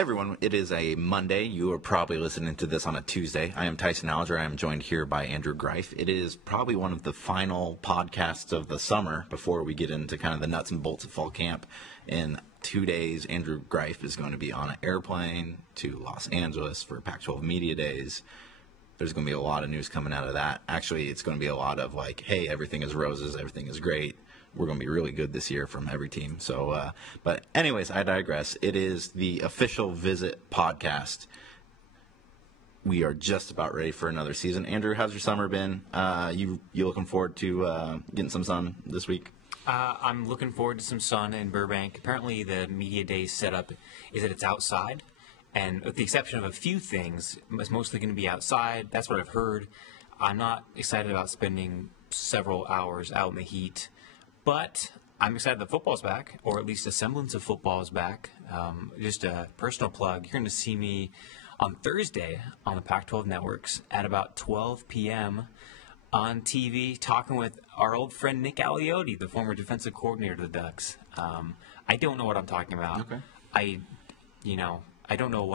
Hey everyone, it is a Monday. You are probably listening to this on a Tuesday. I am Tyson, Alger. I am joined here by Andrew Greif. It is probably one of the final podcasts of the summer before we get into kind of the nuts and bolts of fall camp. In 2 days, Andrew Greif is going to be on an airplane to Los Angeles for Pac-12 Media Days. There's going to be a lot of news coming out of that. Actually, it's going to be a lot of like, hey, everything is roses, everything is great. We're going to be really good this year from every team. So, but anyways, I digress. It is the official Visit podcast. We are just about ready for another season. Andrew, how's your summer been? You looking forward to getting some sun this week? I'm looking forward to some sun in Burbank. Apparently, the Media Days setup is that it's outside, and with the exception of a few things, it's mostly going to be outside. That's what I've heard. I'm not excited about spending several hours out in the heat. But I'm excited that football's back, or at least a semblance of football is back. Just a personal plug, you're going to see me on Thursday on the Pac-12 networks at about 12 p.m. on TV talking with our old friend Nick Aliotti, the former defensive coordinator of the Ducks. I don't know what I'm talking about. Okay. I don't know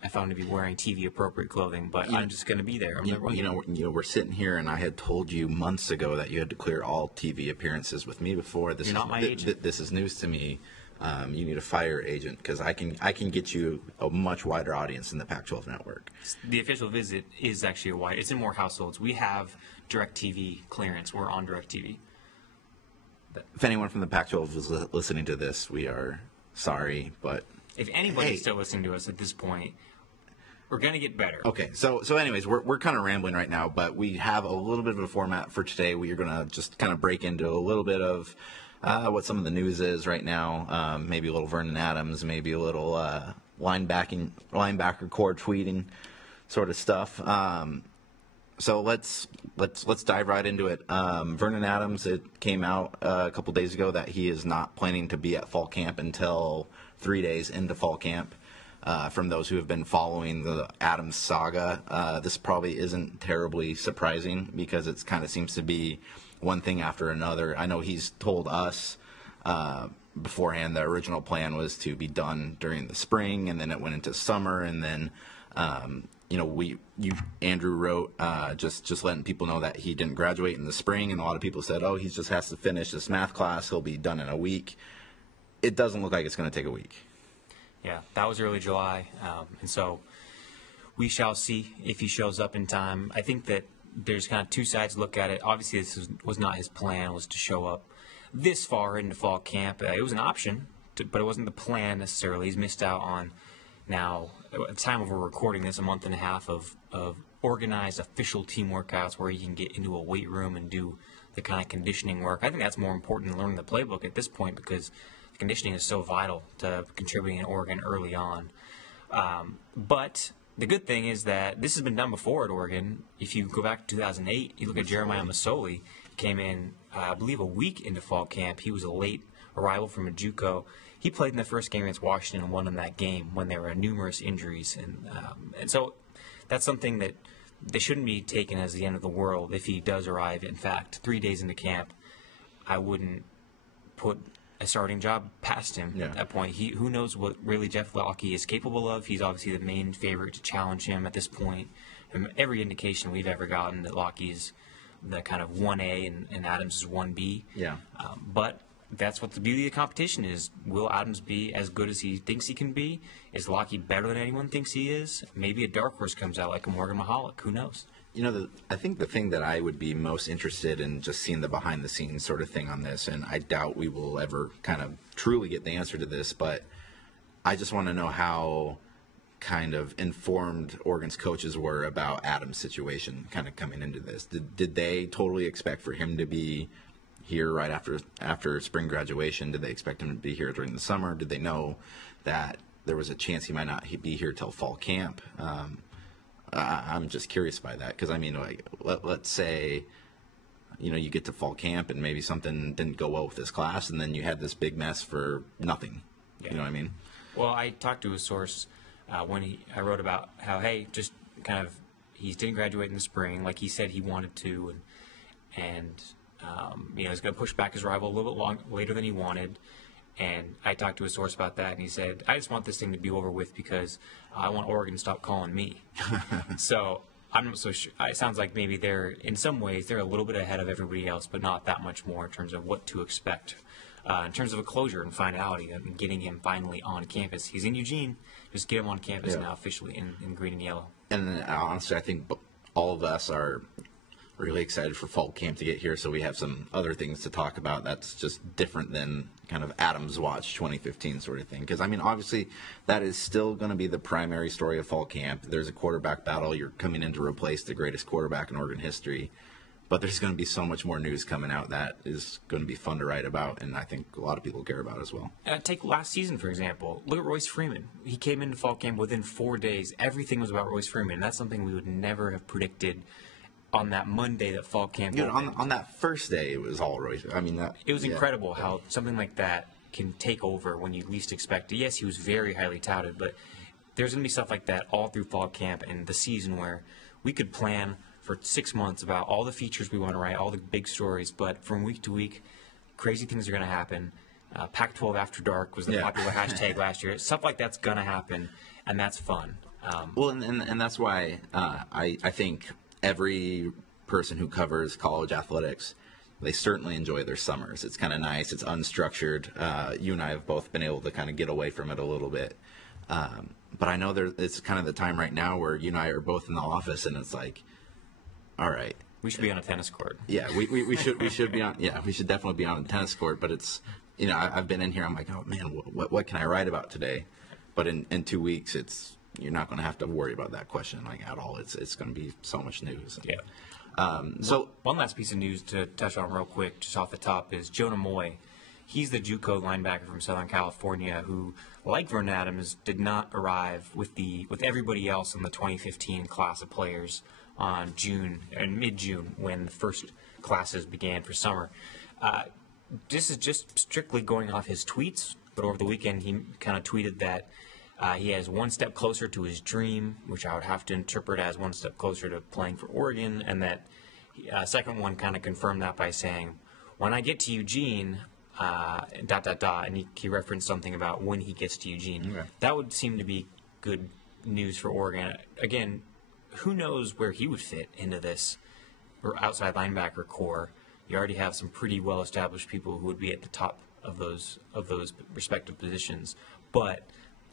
if I'm going to be wearing TV-appropriate clothing, but I'm just going to be there. We're sitting here, and I had told you months ago that you had to clear all TV appearances with me before. You're not my agent. This is news to me. You need a fire agent because I can get you a much wider audience in the Pac-12 network. The official visit is actually it's in more households. We have DirecTV clearance. We're on DirecTV. If anyone from the Pac-12 is listening to this, we are sorry, but if anybody's still listening to us at this point, we're going to get better. Okay, so anyways, we're kind of rambling right now, but we have a little bit of a format for today. We are going to just kind of break into a little bit of what some of the news is right now. Maybe a little Vernon Adams, maybe a little linebacker core tweeting sort of stuff. So let's dive right into it. Vernon Adams, it came out a couple days ago that he is not planning to be at fall camp until 3 days into fall camp. From those who have been following the Adams saga, this probably isn't terribly surprising because it kind of seems to be one thing after another. I know he's told us beforehand the original plan was to be done during the spring, and then it went into summer, and then Andrew wrote just letting people know that he didn't graduate in the spring, and a lot of people said, oh, he just has to finish this math class, he'll be done in a week. It doesn't look like it's going to take a week. Yeah, that was early July, and so we shall see if he shows up in time. I think that there's kind of two sides to look at it. Obviously, this was not his plan, was to show up this far into fall camp. It was an option, but it wasn't the plan necessarily. He's missed out on now, at the time of we're recording this, a month and a half of organized official team workouts where he can get into a weight room and do the kind of conditioning work. I think that's more important than learning the playbook at this point because conditioning is so vital to contributing in Oregon early on. But the good thing is that this has been done before at Oregon. If you go back to 2008, you look at Jeremiah Masoli, came in, I believe, a week into fall camp. He was a late arrival from a JUCO. He played in the first game against Washington and won in that game when there were numerous injuries. And so that's something that they shouldn't be taken as the end of the world if he does arrive. In fact, 3 days into camp, I wouldn't put a starting job past him at that point. Who knows what really Jeff Locke is capable of. He's obviously the main favorite to challenge him at this point. From every indication we've ever gotten that Locke is the kind of 1A and Adams is 1B. Yeah. But that's what the beauty of the competition is. Will Adams be as good as he thinks he can be? Is Locke better than anyone thinks he is? Maybe a dark horse comes out like a Morgan Mahalik. Who knows? I think the thing that I would be most interested in just seeing the behind-the-scenes sort of thing on this, and I doubt we will ever kind of truly get the answer to this, but I just want to know how kind of informed Oregon's coaches were about Adams' situation kind of coming into this. Did they totally expect for him to be here right after spring graduation? Did they expect him to be here during the summer? Did they know that there was a chance he might not be here till fall camp? I'm just curious by that because, I mean, like, let's say, you get to fall camp and maybe something didn't go well with this class and then you had this big mess for nothing. Yeah. You know what I mean? Well, I talked to a source when I wrote about how, hey, just kind of he didn't graduate in the spring like he said he wanted to, and he's going to push back his rival a little bit later than he wanted. And I talked to a source about that, and he said, I just want this thing to be over with because I want Oregon to stop calling me. So I'm not so sure. It sounds like maybe in some ways, they're a little bit ahead of everybody else, but not that much more in terms of what to expect. In terms of a closure and finality and getting him finally on campus. He's in Eugene. Just get him on campus now officially in green and yellow. And honestly, I think all of us are really excited for fall camp to get here, so we have some other things to talk about that's just different than kind of Adams Watch 2015 sort of thing. Because, I mean, obviously, that is still going to be the primary story of fall camp. There's a quarterback battle. You're coming in to replace the greatest quarterback in Oregon history. But there's going to be so much more news coming out that is going to be fun to write about, and I think a lot of people care about as well. Take last season, for example. Look at Royce Freeman. He came into fall camp within 4 days. Everything was about Royce Freeman, and that's something we would never have predicted on that Monday that fall camp opened. On that first day, it was all Royce. I mean, it was incredible how something like that can take over when you least expect it. Yes, he was very highly touted, but there's going to be stuff like that all through fall camp and the season where we could plan for 6 months about all the features we want to write, all the big stories, but from week to week, crazy things are going to happen. Pac-12 After Dark was the popular hashtag last year. Stuff like that's going to happen, and that's fun. Well, and that's why I think every person who covers college athletics, they certainly enjoy their summers. It's kind of nice. It's unstructured. You and I have both been able to kind of get away from it a little bit. But I know it's kind of the time right now where you and I are both in the office, and it's like, all right. We should be on a tennis court. Yeah, we should be on. Yeah, we should definitely be on a tennis court. But it's, I've been in here. I'm like, oh man, what can I write about today? But in 2 weeks, you're not going to have to worry about that question like at all. It's going to be so much news. Yeah. So one last piece of news to touch on real quick, just off the top, is Jonah Moy. He's the JUCO linebacker from Southern California who, like Vernon Adams, did not arrive with everybody else in the 2015 class of players on mid-June when the first classes began for summer. This is just strictly going off his tweets, but over the weekend he kind of tweeted that he has one step closer to his dream, which I would have to interpret as one step closer to playing for Oregon, and that second one kind of confirmed that by saying, when I get to Eugene, ... and he referenced something about when he gets to Eugene. Okay. That would seem to be good news for Oregon. Again, who knows where he would fit into this outside linebacker core. You already have some pretty well-established people who would be at the top of those respective positions. But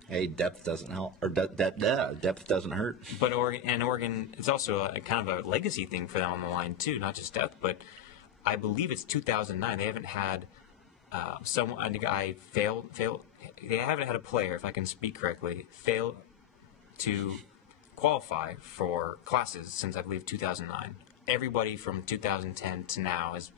hey, depth doesn't help, or depth doesn't hurt. But Oregon is also a kind of a legacy thing for them on the line too, not just depth. But I believe it's 2009. They haven't had a guy fail. They haven't had a player, if I can speak correctly, fail to qualify for classes since I believe 2009. Everybody from 2010 to now has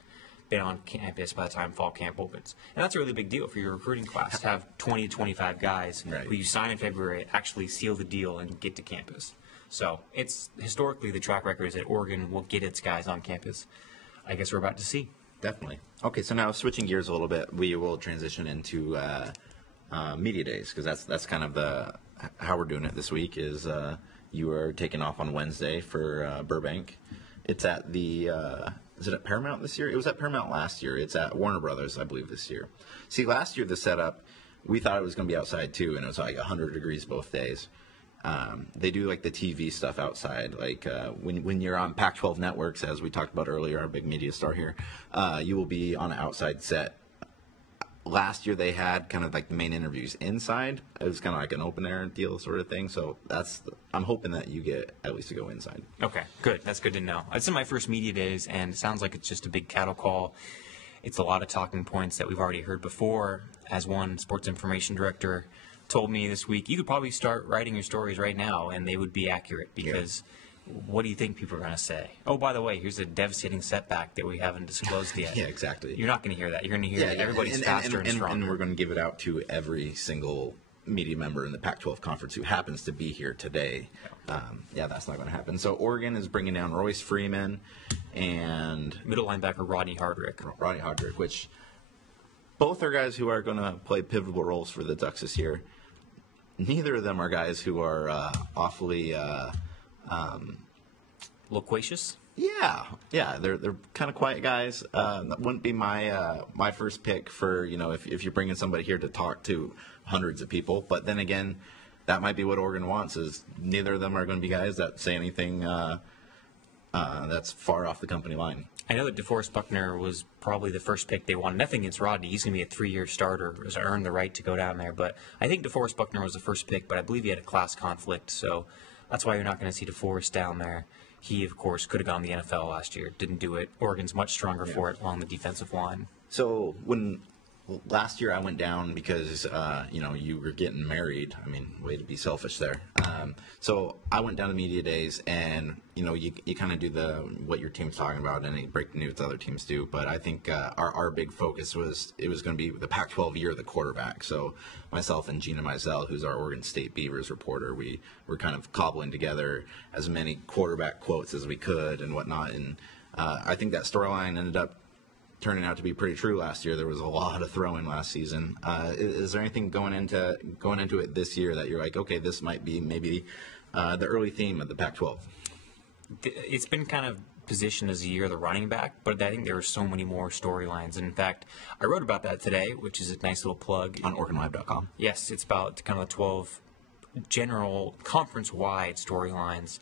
been on campus by the time fall camp opens. And that's a really big deal for your recruiting class to have 20 to 25 guys who you sign in February actually seal the deal and get to campus. So it's historically the track record is that Oregon will get its guys on campus. I guess we're about to see. Definitely. Okay, so now switching gears a little bit, we will transition into Media Days, because that's kind of how we're doing it this week is you are taking off on Wednesday for Burbank. It's at the is it at Paramount this year? It was at Paramount last year. It's at Warner Brothers, I believe, this year. See, last year the setup, we thought it was going to be outside too, and it was like 100 degrees both days. They do like the TV stuff outside, like when you're on Pac-12 networks, as we talked about earlier, our big media star here, you will be on an outside set. Last year they had kind of like the main interviews inside. It was kind of like an open air deal sort of thing. So I'm hoping that you get at least to go inside. Okay, good. That's good to know. It's in my first Media Days, and it sounds like it's just a big cattle call. It's a lot of talking points that we've already heard before. As one sports information director told me this week, you could probably start writing your stories right now, and they would be accurate because what do you think people are going to say? Oh, by the way, here's a devastating setback that we haven't disclosed yet. Yeah, exactly. You're not going to hear that. You're going to hear that everybody's faster and stronger. And we're going to give it out to every single media member in the Pac-12 conference who happens to be here today. That's not going to happen. So Oregon is bringing down Royce Freeman and middle linebacker Rodney Hardrick, which both are guys who are going to play pivotal roles for the Ducks this year. Neither of them are guys who are awfully loquacious. Yeah, they're kind of quiet guys. That wouldn't be my first pick for if you're bringing somebody here to talk to hundreds of people. But then again, that might be what Oregon wants. Is neither of them are going to be guys that say anything that's far off the company line. I know that DeForest Buckner was probably the first pick they wanted. Nothing against Rodney. He's going to be a 3-year starter, has earned the right to go down there. But I think DeForest Buckner was the first pick, but I believe he had a class conflict. So that's why you're not going to see DeForest down there. He, of course, could have gone to the NFL last year. Didn't do it. Oregon's much stronger for it along the defensive line. So last year I went down because you were getting married. I mean, way to be selfish there. So I went down to media days, and you kind of do what your team's talking about, and you break the news other teams do. But I think our big focus was going to be the Pac-12 year of the quarterback. So myself and Gina Mizell, who's our Oregon State Beavers reporter, we were kind of cobbling together as many quarterback quotes as we could and whatnot. And I think that storyline ended up turning out to be pretty true last year. There was a lot of throwing last season. Is there anything going into it this year that you're like, okay, this might be maybe the early theme of the Pac-12? It's been kind of positioned as a year of the running back, but I think there are so many more storylines. And in fact, I wrote about that today, which is a nice little plug. On OregonLive.com. Yes, it's about kind of the 12 general conference-wide storylines.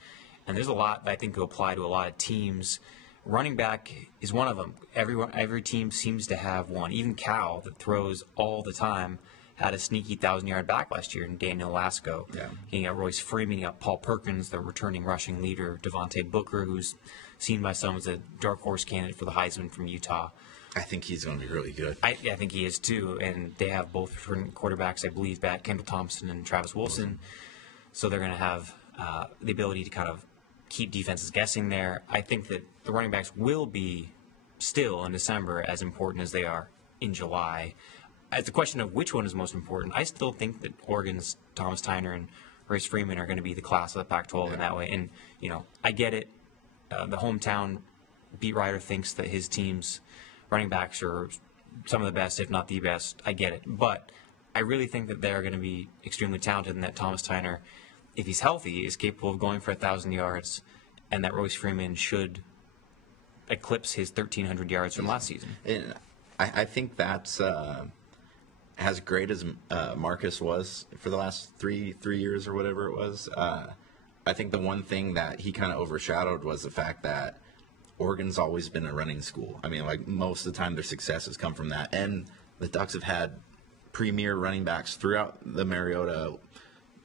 And there's a lot that I think will apply to a lot of teams. Running back is one of them. Every team seems to have one. Even Cal, that throws all the time, had a sneaky 1,000-yard back last year in Daniel Lasco. Yeah. You got Royce Freeman, you got Paul Perkins, the returning rushing leader, Devontae Booker, who's seen by some as a dark horse candidate for the Heisman from Utah. I think he's going to be really good. I think he is too, and they have both returning quarterbacks, I believe, back, Kendall Thompson and Travis Wilson. So they're going to have the ability to kind of keep defenses guessing there. I think that the running backs will be still in December as important as they are in July. As the question of which one is most important, I still think that Oregon's Thomas Tyner and Royce Freeman are going to be the class of the Pac-12 in that way. And, I get it. The hometown beat writer thinks that his team's running backs are some of the best, if not the best. I get it. But I really think that they're going to be extremely talented, and that Thomas Tyner, if he's healthy, is capable of going for 1,000 yards, and that Royce Freeman should eclipse his 1,300 yards from last season. And I think that's as great as Marcus was for the last three years or whatever it was. I think the one thing that he kind of overshadowed was the fact that Oregon's always been a running school. I mean, like, most of the time their success has come from that. And the Ducks have had premier running backs throughout the Mariota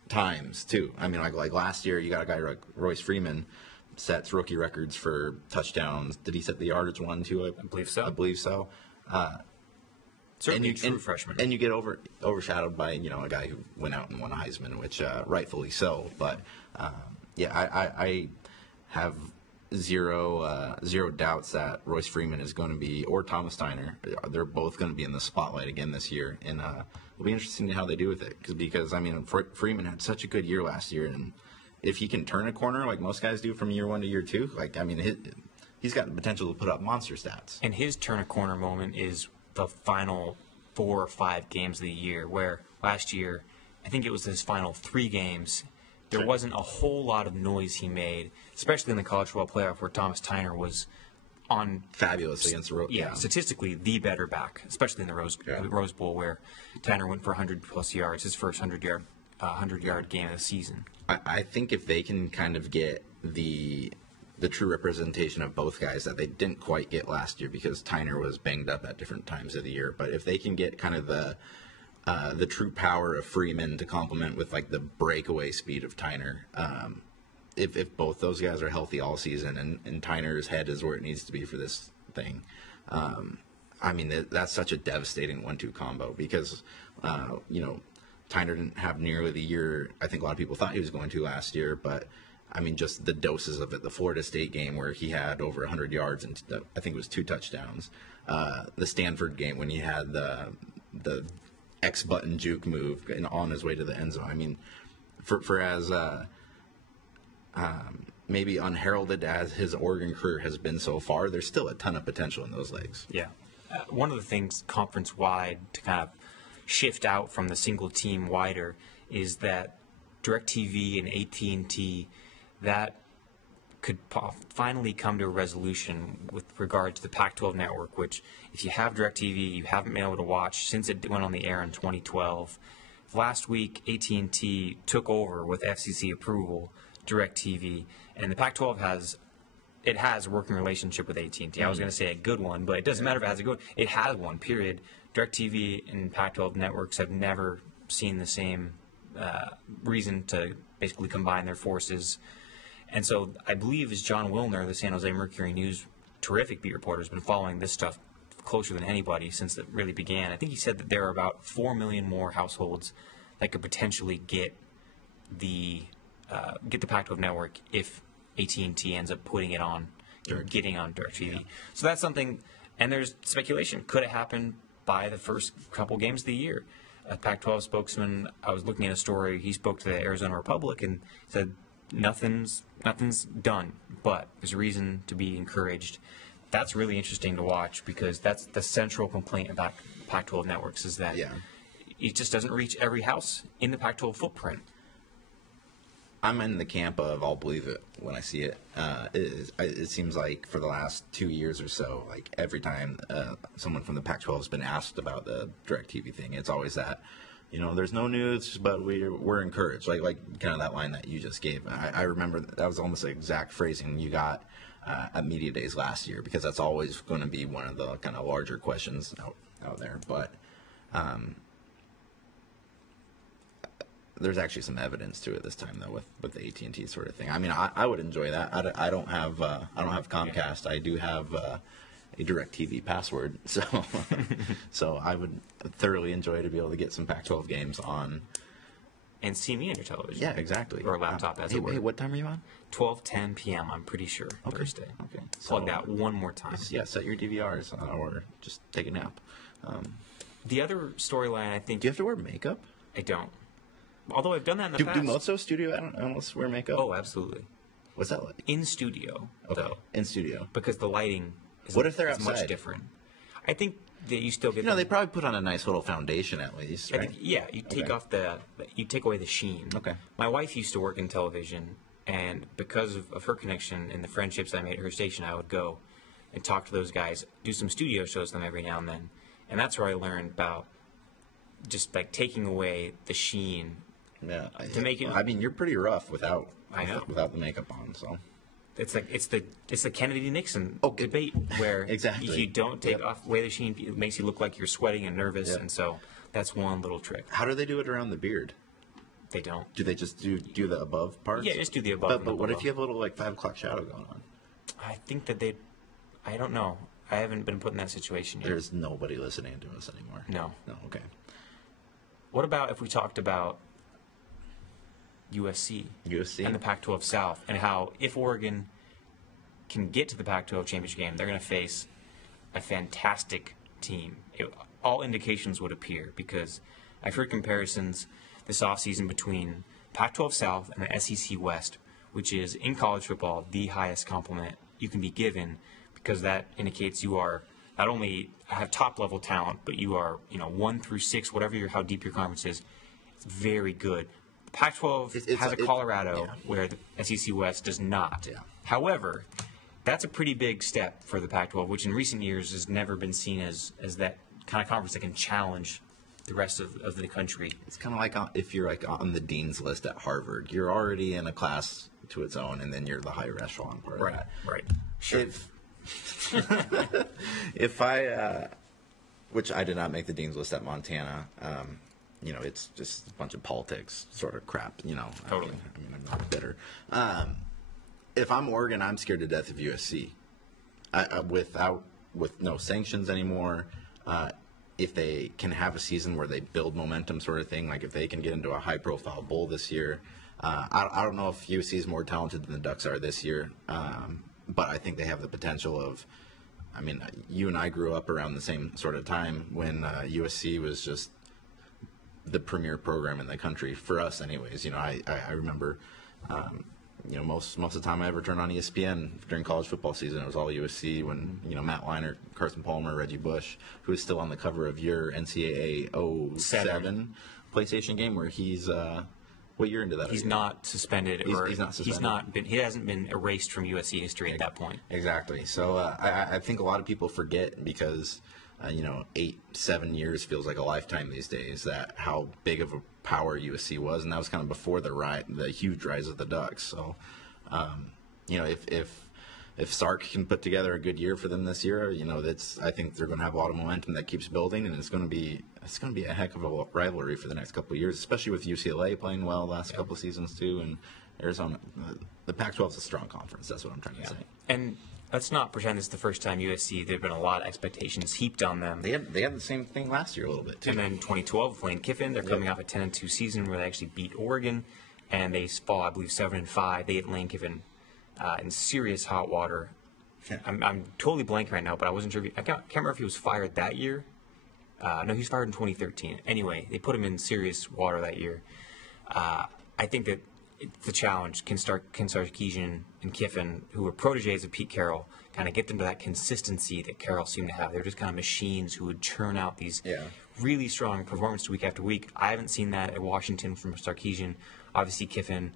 times too. I mean, like last year, you got a guy like Royce Freeman sets rookie records for touchdowns. Did he set the yardage one too? I believe so. I believe so. Certainly a true freshman. And you get overshadowed by a guy who went out and won a Heisman, which rightfully so. But I have zero doubts that Royce Freeman is going to be, or Thomas Tyner, they're both going to be in the spotlight again this year, and it'll be interesting to how they do with it. Because Freeman had such a good year last year, and if he can turn a corner like most guys do from year one to year two, he's got the potential to put up monster stats. And his turn a corner moment is the final 4 or 5 games of the year, where last year, I think it was his final 3 games, there wasn't a whole lot of noise he made, especially in the college football playoff, where Thomas Tyner was on fabulous against the Rose. Yeah, statistically the better back, especially in the Rose Bowl, where Tyner went for 100+ yards, his first 100-yard game of the season. I think if they can kind of get the true representation of both guys that they didn't quite get last year, because Tyner was banged up at different times of the year, but if they can get kind of the true power of Freeman to complement with like the breakaway speed of Tyner, if both those guys are healthy all season and Tyner's head is where it needs to be for this thing, that's such a devastating 1-2 combo, because Tyner didn't have nearly the year I think a lot of people thought he was going to last year, but just the doses of it. The Florida State game where he had over 100 yards and I think it was 2 touchdowns. The Stanford game when he had the X button juke move and on his way to the end zone. For as maybe unheralded as his Oregon career has been so far, there's still a ton of potential in those legs. Yeah. One of the things conference-wide to kind of shift out from the single team wider is that DirecTV and AT&T, that could finally come to a resolution with regard to the Pac-12 network, which if you have DirecTV, you haven't been able to watch since it went on the air in 2012. Last week, AT&T took over with FCC approval DirecTV, and the Pac-12 has a working relationship with AT&T. I was going to say a good one, but it doesn't matter if it has a good one. It has one, period. DirecTV and Pac-12 networks have never seen the same reason to basically combine their forces. And so I believe as John Wilner, the San Jose Mercury News terrific beat reporter, has been following this stuff closer than anybody since it really began. I think he said that there are about 4 million more households that could potentially get the Pac-12 network if AT&T ends up putting it on, or getting on DirecTV. Yeah. So that's something, and there's speculation. Could it happen by the first couple games of the year? A Pac-12 spokesman, I was looking at a story, he spoke to the Arizona Republic and said nothing's done, but there's a reason to be encouraged. That's really interesting to watch because that's the central complaint about Pac-12 networks is that it just doesn't reach every house in the Pac-12 footprint. I'm in the camp of I'll believe it when I see it. It seems like for the last 2 years or so, like every time someone from the Pac-12 has been asked about the DirecTV thing, it's always that, there's no news, but we're encouraged. Like kind of that line that you just gave. I remember that was almost the exact phrasing you got at Media Days last year, because that's always going to be one of the kind of larger questions out there. But there's actually some evidence to it this time, though, with the AT&T sort of thing. I mean, I would enjoy that. I don't have Comcast. I do have a DirecTV password, so I would thoroughly enjoy to be able to get some Pac-12 games on. And see me on your television. Yeah, exactly. Or laptop, as it were. Hey, what time are you on? 12:10 p.m., I'm pretty sure, Thursday. Okay. Plug that one more time. Yeah, set your DVRs or just take a nap. The other storyline, I think... Do you have to wear makeup? I don't. Although I've done that in the past. Do most of studio analysts wear makeup? Oh, absolutely. What's that like? In studio, though. In studio. Because the lighting is, what if they're outside? Much different. I think that you still get... they probably put on a nice little foundation at least, right? You take off you take away the sheen. Okay. My wife used to work in television, and because of her connection and the friendships I made at her station, I would go and talk to those guys, do some studio shows with them every now and then. And that's where I learned about just like taking away the sheen. Yeah. To make it. I mean, you're pretty rough without the makeup on, so. It's like it's the Kennedy Nixon debate where exactly. if you don't take off away the sheen, it makes you look like you're sweating and nervous, and so that's one little trick. How do they do it around the beard? They don't. Do they just do the above parts? Yeah, just do the above. But what if you have a little 5 o'clock shadow going on? I think that I don't know. I haven't been put in that situation yet. There's nobody listening to us anymore. No. Okay. What about if we talked about USC and the Pac-12 South, and how if Oregon can get to the Pac-12 championship game, they're going to face a fantastic team. All indications would appear, because I've heard comparisons this offseason between Pac-12 South and the SEC West, which is, in college football, the highest compliment you can be given, because that indicates you are not only have top-level talent, but you are 1 through 6, how deep your conference is, it's very good. Pac-12 has a Colorado where the SEC West does not. Yeah. However, that's a pretty big step for the Pac-12, which in recent years has never been seen as that kind of conference that can challenge the rest of the country. It's kind of like if you're on the dean's list at Harvard. You're already in a class to its own, and then you're the higher echelon part of that. Right. Sure. If I, which I did not make the dean's list at Montana, it's just a bunch of politics sort of crap, Totally. I mean, I'm not bitter. If I'm Oregon, I'm scared to death of USC. With no sanctions anymore, if they can have a season where they build momentum sort of thing, like if they can get into a high-profile bowl this year, I don't know if USC is more talented than the Ducks are this year, but I think they have the potential of, you and I grew up around the same sort of time when USC was just the premier program in the country for us anyways. I remember most of the time I ever turned on ESPN during college football season, it was all USC when Matt Leinart, Carson Palmer, Reggie Bush, who is still on the cover of your NCAA 07 PlayStation game where he's What year into that? He's not suspended. He's not suspended. He hasn't been erased from USC history at that point. Exactly. So I think a lot of people forget because 7 years feels like a lifetime these days. That how big of a power USC was, and that was kind of before the huge rise of the Ducks. So, if Sark can put together a good year for them this year, I think they're going to have a lot of momentum that keeps building, and it's going to be a heck of a rivalry for the next couple of years, especially with UCLA playing well the last couple of seasons too, and Arizona. The Pac-12 is a strong conference. That's what I'm trying to say. And let's not pretend this is the first time USC. There've been a lot of expectations heaped on them. They had the same thing last year a little bit too. And then 2012 with Lane Kiffin, they're coming off a 10-2 season where they actually beat Oregon, and they fall, I believe, 7-5. They hit Lane Kiffin in serious hot water. Yeah. I'm totally blank right now, but I wasn't sure. I can't remember if he was fired that year. No, he was fired in 2013. Anyway, they put him in serious water that year. I think that the challenge can Sarkisian and Kiffin, who were proteges of Pete Carroll, kind of get them to that consistency that Carroll seemed to have. They're just kind of machines who would churn out these really strong performances week after week. I haven't seen that at Washington from Sarkisian. Obviously, Kiffin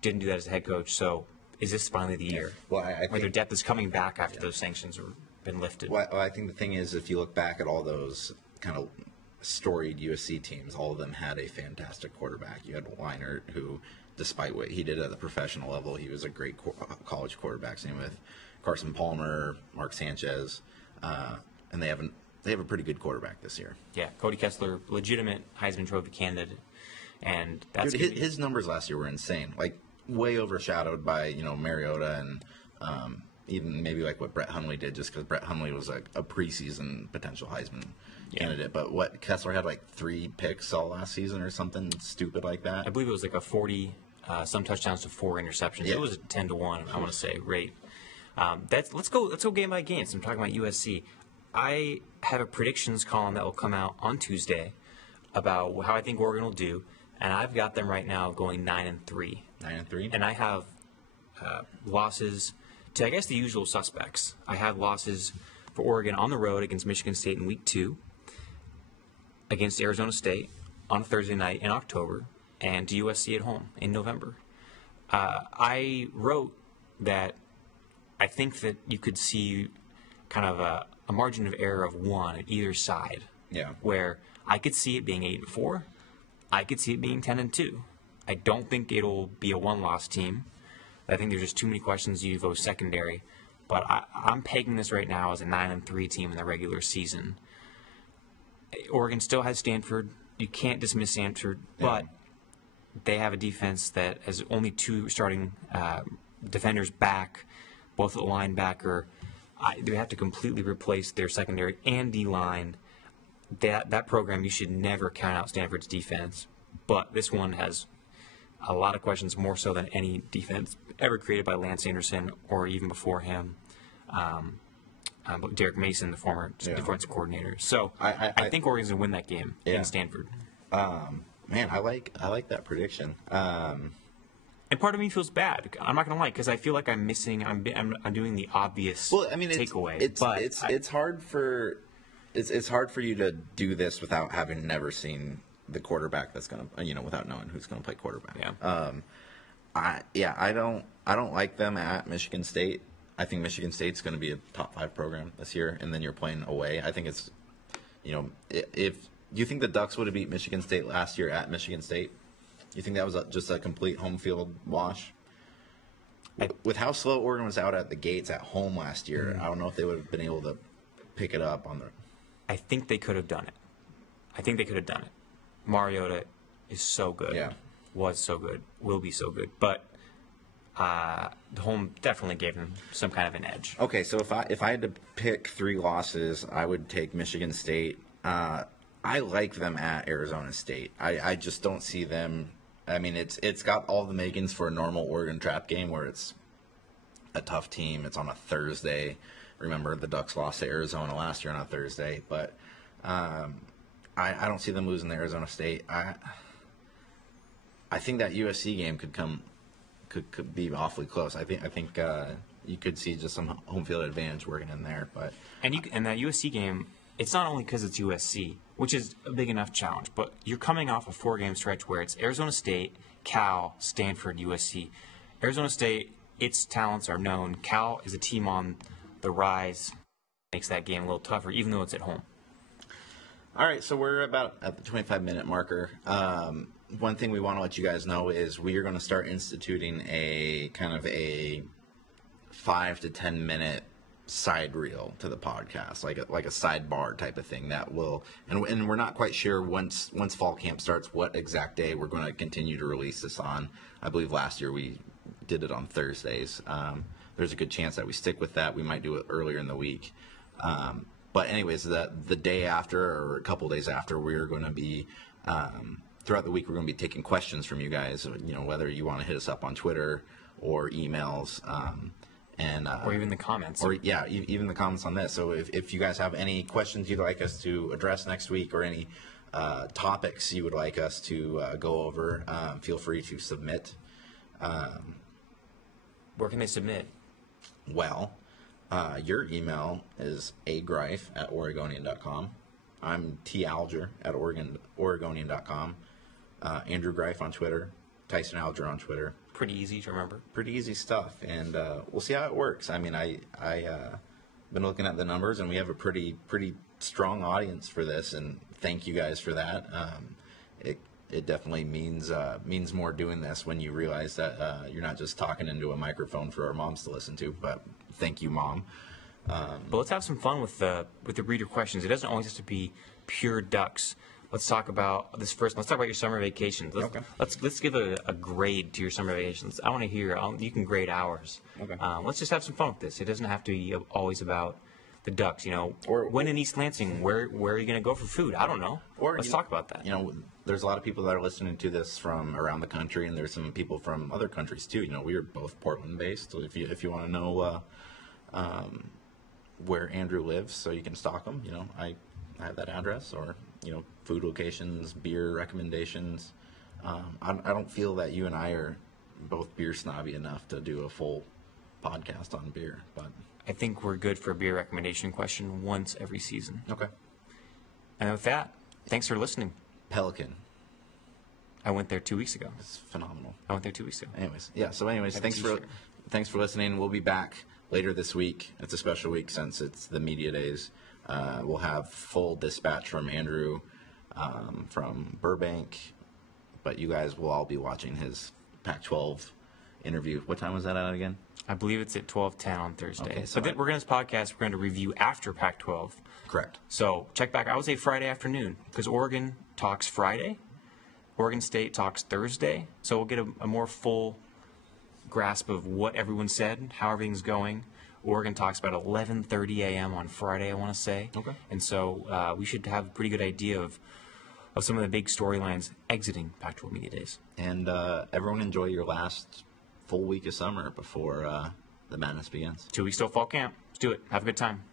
didn't do that as a head coach. So is this finally the year where their depth is coming back after those sanctions have been lifted? Well, I think the thing is, if you look back at all those kind of storied USC teams, all of them had a fantastic quarterback. You had Weiner, who, despite what he did at the professional level, he was a great college quarterback. Same with Carson Palmer, Mark Sanchez, and they have a pretty good quarterback this year. Yeah, Cody Kessler, legitimate Heisman Trophy candidate, and that's his numbers last year were insane. Like, way overshadowed by Mariota and even maybe like what Brett Hundley did, just because Brett Hundley was like a preseason potential Heisman candidate. But what Kessler had like 3 picks all last season or something stupid like that. I believe it was like a 40 some touchdowns to 4 interceptions. Yeah. It was a 10-1. I want to say rate. Let's go game by game. So I'm talking about USC. I have a predictions column that will come out on Tuesday about how I think Oregon will do, and I've got them right now going 9-3. 9-3. And I have losses to, I guess, the usual suspects. I have losses for Oregon on the road against Michigan State in week 2, against Arizona State on a Thursday night in October, and to USC at home in November. I wrote that I think that you could see kind of a margin of error of 1 at either side. Yeah. Where I could see it being 8-4. I could see it being 10-2. I don't think it'll be a 1-loss team. I think there's just too many questions you vote secondary. But I'm pegging this right now as a 9-3 team in the regular season. Oregon still has Stanford. You can't dismiss Stanford, but they have a defense that has only 2 starting defenders back, both at linebacker. They have to completely replace their secondary and D-line. That program, you should never count out Stanford's defense. But this one has a lot of questions, more so than any defense ever created by Lance Anderson or even before him. Derek Mason, the former defensive coordinator. So I think Oregon's going to win that game in Stanford. Man, I like that prediction. And part of me feels bad. I'm not going to lie, because I feel like I'm missing. I'm doing the obvious takeaway. It's hard for you to do this without having never seen the quarterback that's going to, without knowing who's going to play quarterback. Yeah. I don't like them at Michigan State. I think Michigan State's going to be a top 5 program this year, and then you're playing away. I think it's, if you think the Ducks would have beat Michigan State last year at Michigan State, you think that was just a complete home field wash? With how slow Oregon was out at the gates at home last year, I don't know if they would have been able to pick it up on the. I think they could have done it. Mariota is so good. Yeah. Was so good. Will be so good. But the home definitely gave them some kind of an edge. Okay, so if I had to pick 3 losses, I would take Michigan State. I like them at Arizona State. I just don't see them. I mean, it's got all the makings for a normal Oregon trap game where it's a tough team. It's on a Thursday. Remember, the Ducks lost to Arizona last year on a Thursday. But I don't see them losing to Arizona State. I think that USC game could be awfully close. I think you could see just some home field advantage working in there. But and that USC game, it's not only because it's USC, which is a big enough challenge, but you're coming off a 4-game stretch where it's Arizona State, Cal, Stanford, USC. Arizona State, its talents are known. Cal is a team on the rise. Makes that game a little tougher, even though it's at home. All right, so we're about at the 25-minute marker. One thing we want to let you guys know is we are going to start instituting a kind of a 5 to 10 minute side reel to the podcast, like a sidebar type of thing that will, and we're not quite sure once fall camp starts what exact day we're going to continue to release this on. I believe last year we did it on Thursdays. There's a good chance that we stick with that. We might do it earlier in the week. But anyways, the day after or a couple days after, we're going to be throughout the week, we're going to be taking questions from you guys, whether you want to hit us up on Twitter or emails, or even the comments. Or even the comments on this. So if you guys have any questions you'd like us to address next week, or any topics you would like us to go over, feel free to submit. Where can they submit? Well, your email is agreif@oregonian.com. I'm Alger at Oregonian.com. Andrew Greif on Twitter. Tyson Alger on Twitter. Pretty easy to remember. Pretty easy stuff, and we'll see how it works. I mean, I been looking at the numbers, and we have a pretty strong audience for this, and thank you guys for that. It definitely means more doing this when you realize that you're not just talking into a microphone for our moms to listen to. But thank you, Mom. But let's have some fun with the reader questions. It doesn't always have to be pure Ducks. Let's talk about this first. Let's talk about your summer vacations. Let's give a grade to your summer vacations. I want to hear. You can grade ours. Okay. Let's just have some fun with this. It doesn't have to be always about the Ducks. Or when in East Lansing, where are you going to go for food? I don't know. Let's talk about that. There's a lot of people that are listening to this from around the country, and there's some people from other countries too. We are both Portland based, so if you want to know where Andrew lives, so you can stalk him. I have that address, or food locations, beer recommendations. I don't feel that you and I are both beer snobby enough to do a full podcast on beer, but I think we're good for a beer recommendation question once every season. Okay. And with that, thanks for listening. Pelican. I went there 2 weeks ago. It's phenomenal. I went there 2 weeks ago. Anyways, thanks for listening. We'll be back later this week. It's a special week since it's the media days. We'll have full dispatch from Andrew from Burbank, but you guys will all be watching his Pac-12 interview. What time was that at again? I believe it's at 12:10 on Thursday. Okay, so we're going to podcast. We're going to review after Pac-12. Correct. So check back. I would say Friday afternoon, because Oregon talks Friday, Oregon State talks Thursday. So we'll get a more full grasp of what everyone said, how everything's going. Oregon talks about 11:30 a.m. on Friday, I want to say. Okay. And so we should have a pretty good idea of some of the big storylines exiting Pac-12 Media Days. And everyone enjoy your last full week of summer before the madness begins. 2 weeks till fall camp. Let's do it. Have a good time.